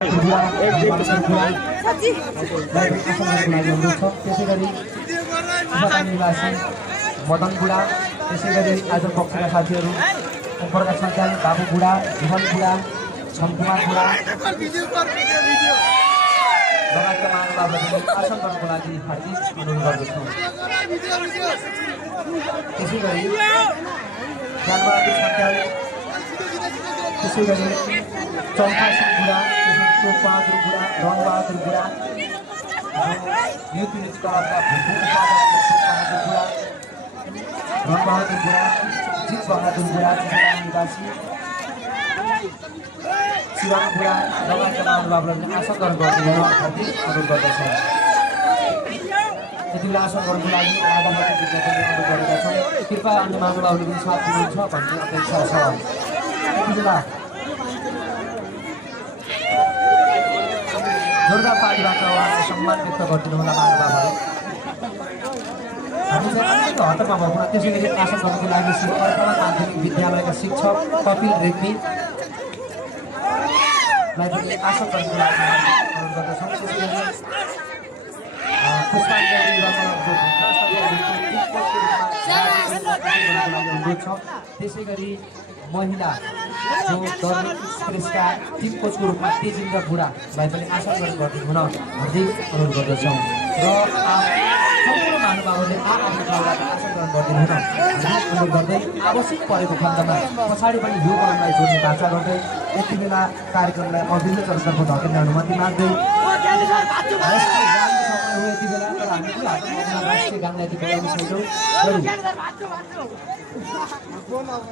मदन बुढा त्यसै गरी आज पक्षका साथीहरू प्रकाश सञ्चाल बाबु बुढा जीवन बुढा छमकुमार बुढा लगायतका महानुभावहरूले आसन गर्नको लागि हार्दिक अनुरोध गर्दछौँ। त्यसै गरी ज्ञानबहादुर सञ्चाल त्यसै गरी चौथा सिंह बुढा चोकबहादुर बुढा रङबहादुर बुढा युथ युनिट क्लबका भूतपूर्व बुढा रङबहादुर बुढा जितबहादुर बुढा निवासी शिवान बुढा लगायतका महानुभावहरूले आसन ग्रहण गर्नु हार्दिक अनुरोध गर्दछौँ। यति बेला आसन गर्नुको लागि आधारबाट विज्ञापनले अनुरोध गरेका छौँ। कृपया अन्य महानुभावले पनि साथ दिनुहुन्छ भन्ने अपेक्षा छ। यति बेला जोरदार पार्टीबाट उहाँको सम्मान व्यक्त गरिदिनु होला महानुभावहरू। हामी चाहिँ अलिकति हतमा भएकोमा त्यसै गरी आसन गर्नुको लागि श्री अर्पणा माध्यमिक विद्यालयका शिक्षक कपिल रेग्मीलाई पनि आसन गर्नुको लागि अनुरोध गर्दछौँ। पुष्पाञ्जली अनुरोध छ। त्यसै गरी महिला जो दर्मी एक्सप्रेसका टिम कोचको रूपमा तेजिन्द्र बुढालाई पनि आसन ग्रहण गरिदिनु हुन हार्दिक अनुरोध गर्दछौँ। र सम्पूर्ण महानुभावहरूले आफ्नो ठाउँबाट आसन ग्रहण गरिदिनु हुन अनुरोध गर्दै आवश्यक परेको खण्डमा पछाडि पनि यो गणलाई जोड्ने बाचा गर्दै यति बेला कार्यक्रमलाई अघिल्लो चरणतर्फ धकेल्ने अनुमति माग्दै यति बेला तर हामी राष्ट्रिय गानलाई यति बेला छैनौँ।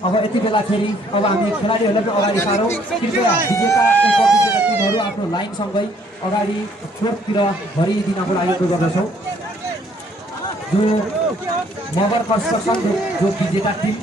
अब यति बेलाखेरि अब हामी खेलाडीहरूलाई पनि अगाडि सारौँ। कृपया विजेता उपविजेता टिमहरू आफ्नो लाइनसँगै अगाडि चोकतिर भरिदिनको लागि अनुरोध गर्दछौँ। जो मगर कन्स्ट्रक्सन जो विजेता टिम